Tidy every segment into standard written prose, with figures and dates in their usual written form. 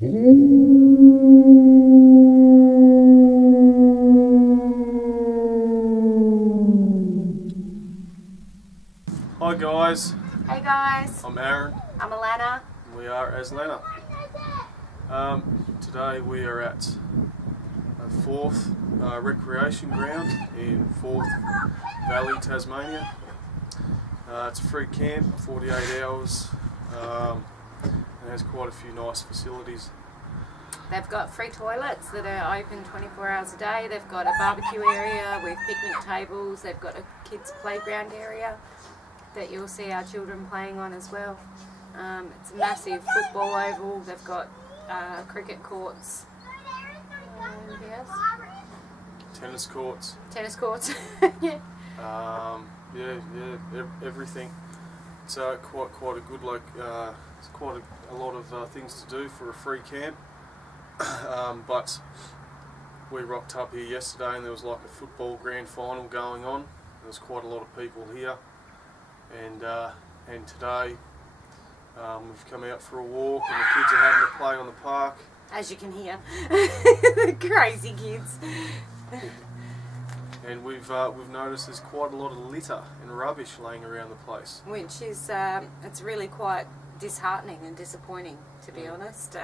Hi guys. Hey guys. I'm Aaron. I'm Azzlana. We are Azzlana. Today we are at a Forth recreation ground in Forth Valley, Tasmania. It's a free camp, 48 hours, and has quite a few nice facilities. They've got free toilets that are open 24 hours a day. They've got a barbecue area with picnic tables. They've got a kids playground area that you'll see our children playing on as well. It's a massive football oval. They've got cricket courts. Anything else? Tennis courts. Tennis courts. Yeah. Everything. It's quite a good it's quite a lot of things to do for a free camp. But we rocked up here yesterday and there was like a football grand final going on. There was quite a lot of people here, and today we've come out for a walk and the kids are having a play on the park. As you can hear, the crazy kids. And we've noticed there's quite a lot of litter and rubbish laying around the place, which is it's really quite disheartening and disappointing, to be honest.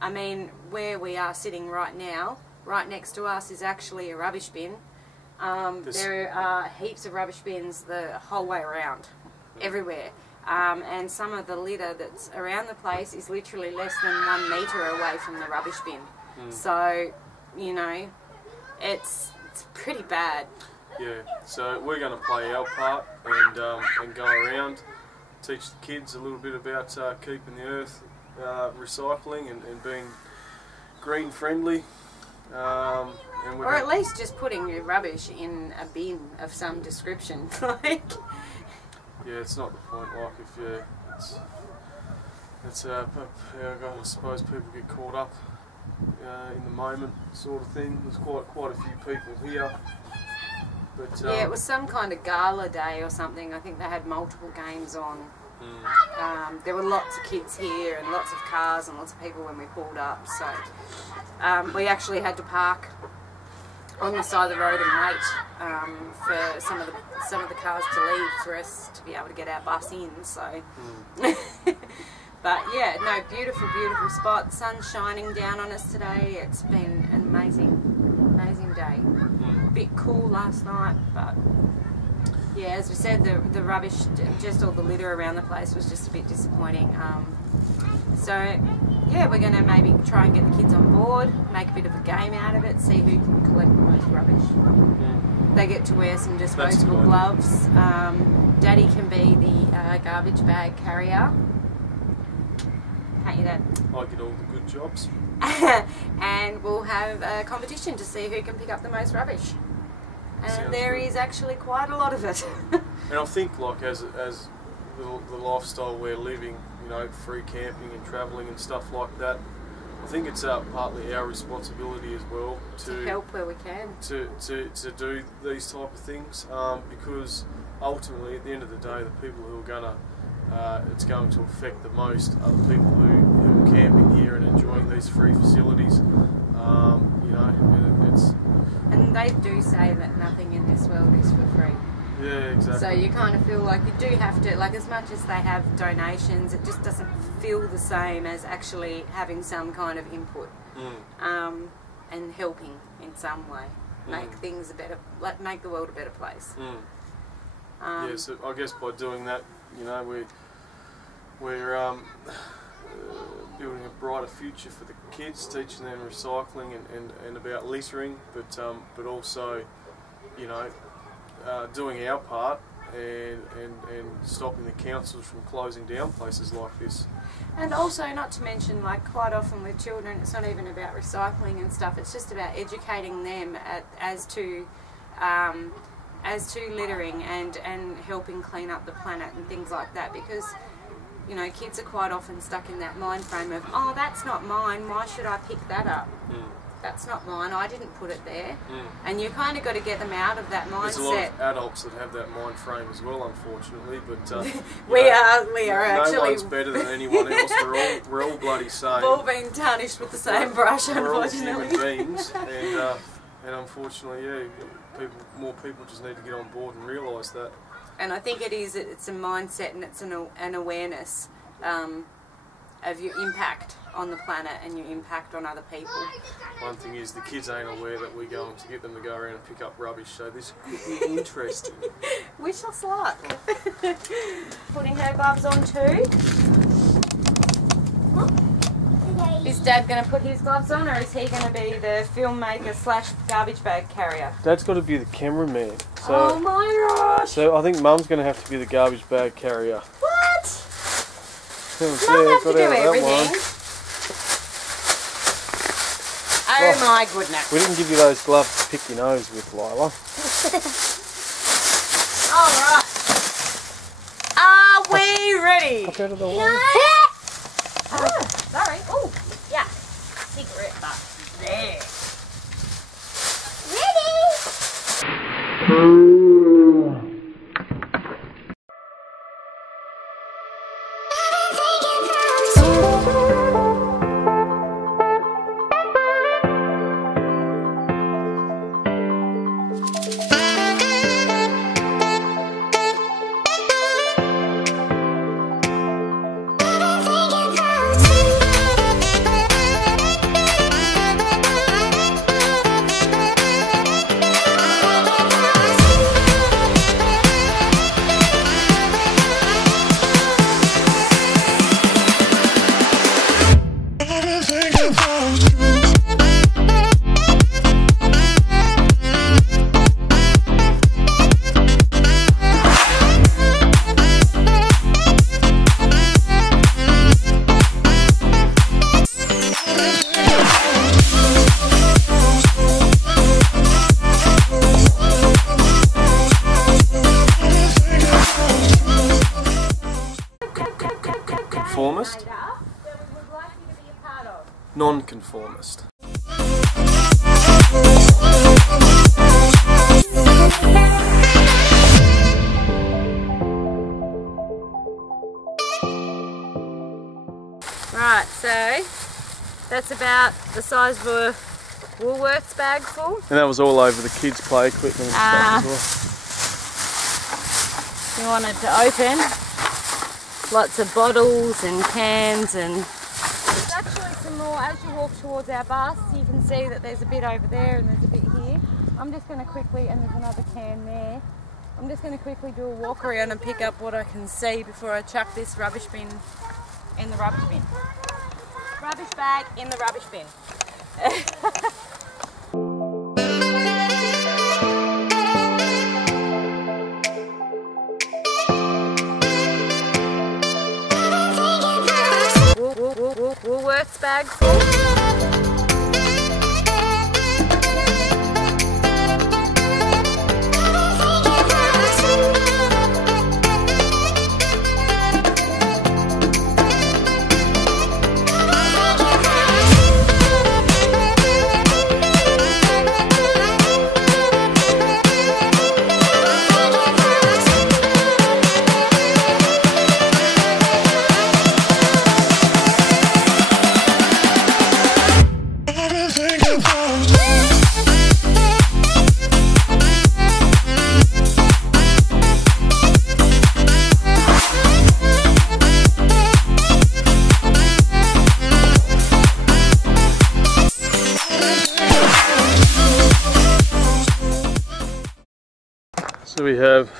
I mean, where we are sitting right now, right next to us is actually a rubbish bin. There are heaps of rubbish bins the whole way around, everywhere. And some of the litter that's around the place is literally less than 1 metre away from the rubbish bin. So, you know, it's pretty bad. Yeah, so we're going to play our part and go around, teach the kids a little bit about keeping the earth, recycling and being green friendly. Or at least just putting your rubbish in a bin of some description. Like, yeah, it's not the point. Like, if I suppose people get caught up in the moment, sort of thing. There's quite a few people here. But yeah, it was some kind of gala day or something. I think they had multiple games on. There were lots of kids here and lots of cars and lots of people when we pulled up. So we actually had to park on the side of the road and wait for some of the cars to leave for us to be able to get our bus in. So, but yeah, no, beautiful, beautiful spot. The sun's shining down on us today. It's been an amazing day. A bit cool last night, but yeah, as we said, the rubbish, just all the litter around the place was just a bit disappointing. So yeah, we're going to maybe try and get the kids on board, make a bit of a game out of it, see who can collect the most rubbish. They get to wear some disposable gloves. Daddy can be the garbage bag carrier. Can't you, Dad? I get all the good jobs. And we'll have a competition to see who can pick up the most rubbish. And there is actually quite a lot of it. And I think, like, as the lifestyle we're living, you know, free camping and travelling and stuff like that, I think it's partly our responsibility as well to help where we can, to do these type of things, because ultimately at the end of the day, the people who are gonna it's going to affect the most are the people who are camping here and enjoying these free facilities. You know, and they do say that nothing in this world is for free. Yeah, exactly. So you kind of feel like you do have to, like, as much as they have donations, it just doesn't feel the same as actually having some kind of input and helping in some way, make things a better, make the world a better place. Yeah, so I guess by doing that, you know, we're building a brighter future for the kids, teaching them recycling and about littering, but also, you know, doing our part and stopping the councils from closing down places like this. And also, not to mention, like, quite often with children, it's not even about recycling and stuff, it's just about educating them as to littering and helping clean up the planet and things like that, because, you know, kids are quite often stuck in that mind frame of, oh, that's not mine, why should I pick that up? that's not mine, I didn't put it there. And you kind of got to get them out of that mindset. There's a lot of adults that have that mind frame as well, unfortunately, but we are actually... No one's better than anyone else, we're all bloody same. We've all been tarnished with the same brush, unfortunately. We're all human beings, and unfortunately, yeah, more people just need to get on board and realise that. And I think it's a mindset and it's an awareness of your impact on the planet and your impact on other people. One thing is the kids ain't aware that we're going to get them to go around and pick up rubbish, so this could be interesting. Wish us luck. Putting her gloves on too. Is Dad going to put his gloves on, or is he going to be the filmmaker / garbage bag carrier? Dad's got to be the cameraman. So, oh my gosh! So I think Mum's going to have to be the garbage bag carrier. What? Mum have to do everything. Oh my goodness. We didn't give you those gloves to pick your nose with, Lila. Alright. Are we ready? Pop out of the way. No. Oh, sorry. Oh, yeah. Cigarette butt. There. Conformist? Non-conformist. Right, so that's about the size of a Woolworths bag full. And that was all over the kids' play equipment and stuff as well. You want it to open. Lots of bottles and cans, and there's actually some more as you walk towards our bus. You can see that there's a bit over there and there's a bit here. I'm just going to quickly, and there's another can there. I'm just going to quickly do a walk around and pick up what I can see before I chuck this rubbish bin in the rubbish bin. Rubbish bag in the rubbish bin. Woolworths bag full. So we have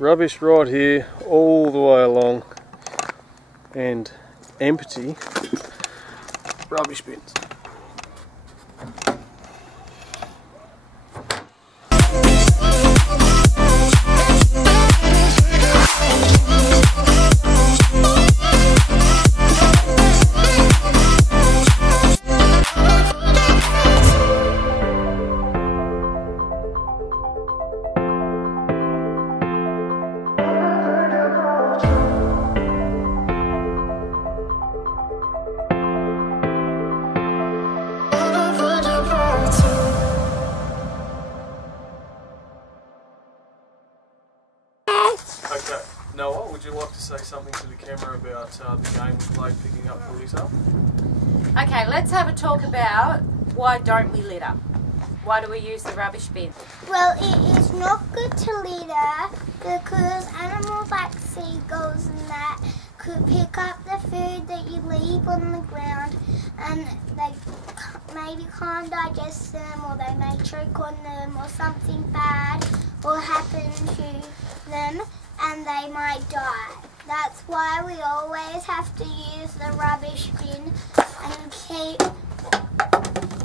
rubbish right here all the way along and empty rubbish bins. say something to the camera about the game we played picking up the litter? Okay, let's have a talk about why don't we litter? Why do we use the rubbish bin? Well, it is not good to litter because animals like seagulls and that could pick up the food that you leave on the ground and they maybe can't digest them, or they may choke on them, or something bad will happen to them and they might die. That's why we always have to use the rubbish bin and keep...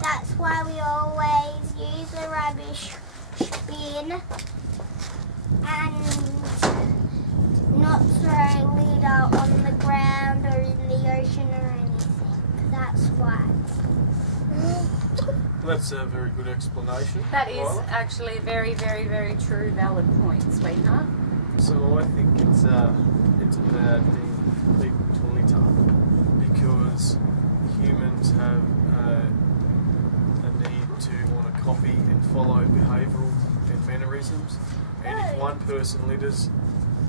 That's why we always use the rubbish bin and not throw litter on the ground or in the ocean or anything. That's why. That's a very good explanation. That is Lila. actually a very, very, very true, valid point, sweetheart. So I think it's a bad thing for people to litter because humans have a need to want to copy and follow behavioural and mannerisms, and if one person litters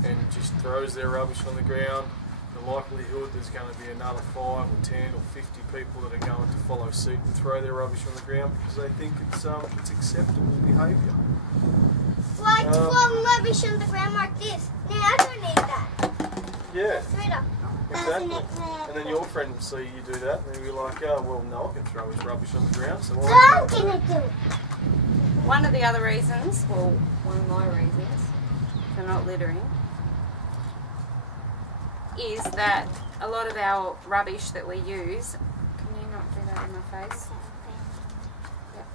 and just throws their rubbish on the ground, the likelihood there's going to be another 5 or 10 or 50 people that are going to follow suit and throw their rubbish on the ground because they think it's acceptable behaviour. Like throwing rubbish on the ground like this. Yeah, I don't need that. Yeah, Litter. exactly. And then your friend will see you do that and you'll be like, oh, well, no, I can throw his rubbish on the ground, so So why I'm going to do it. One of the other reasons, well, one of my reasons for not littering is that a lot of our rubbish that we use, can you not do that in my face? Yep.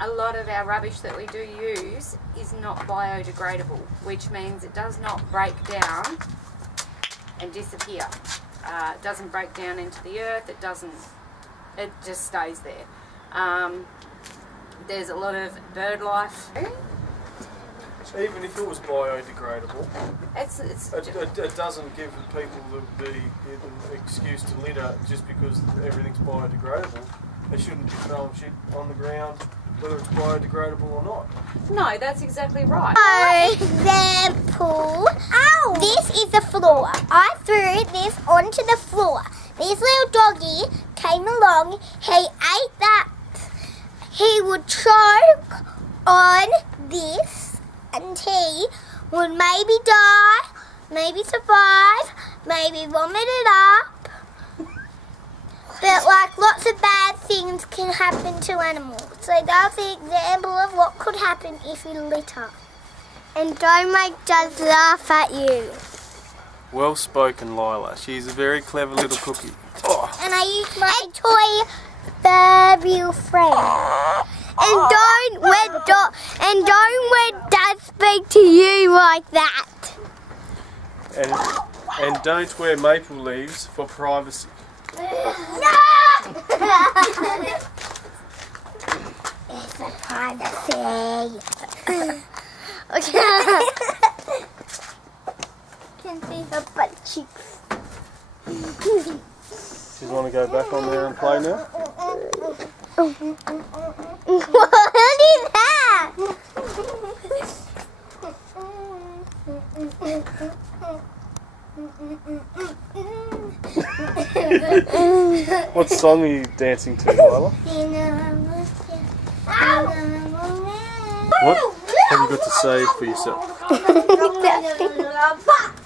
A lot of our rubbish that we do use is not biodegradable, which means it does not break down and disappear. It doesn't break down into the earth, it just stays there. There's a lot of bird life. even if it was biodegradable, It it doesn't give people the excuse to litter just because everything's biodegradable. They shouldn't be throwing shit on the ground, whether it's biodegradable or not. No, that's exactly right. Example. Ow! This is the floor. I threw this onto the floor. This little doggy came along. He ate that. He would choke on this and he would maybe die, maybe survive, maybe vomit it up. But like lots of bad things can happen to animals. So that's the example of what could happen if you litter. And don't make Judge laugh at you. Well spoken, Lila. She's a very clever little cookie. Oh. And I use my toy furry friend. And don't when Dad speak to you like that. And don't wear maple leaves for privacy. No! It's for privacy. Okay. Can see the butt cheeks. Do you want to go back on there and play now? What is that? What song are you dancing to, Lila? What have you got to say for yourself?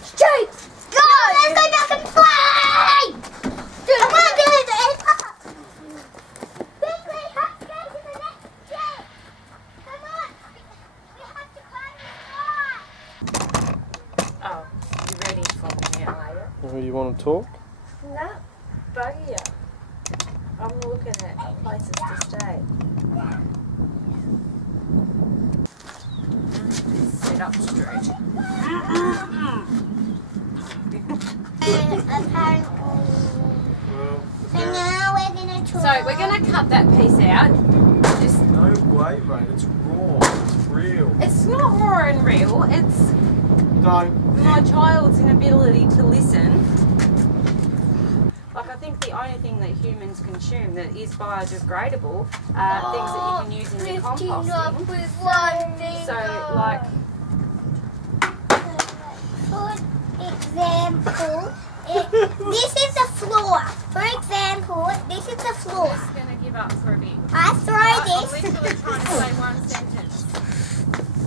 Streets! Go! Let's go back and play! I want to do this! Quickly, let's go to the next game! Come on! We have to climb the sky! Oh, you ready for me now, are you? You want to talk? No, buggy you. I'm looking at places to stay. Sit up straight. And now we're going to So we're going to cut that piece out. Just, No way, mate. It's raw. It's real. it's not raw and real. It's Don't. my child's inability to listen. Like I think the only thing that humans consume that is biodegradable are things that you can use in your composting. So like example, this is the floor. For example, this is the floor. I'm just going to give up for a bit. I throw I'm this. literally trying to say one sentence.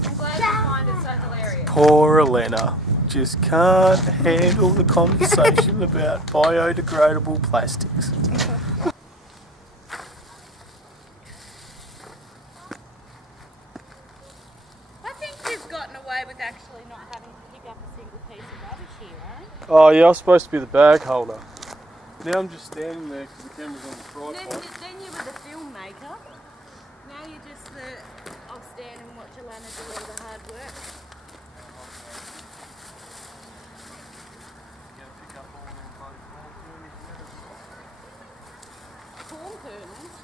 I'm glad you find it so hilarious. Poor Elena just can't handle the conversation about biodegradable plastics. I think you've gotten away with actually not having to pick up a single piece of rubbish here, eh? Oh yeah, I was supposed to be the bag holder. Now I'm just standing there because the camera's on the tripod. Then you were the filmmaker. Now you're just the, I'll stand and watch Azzlana do all the hard work. Corn kernels?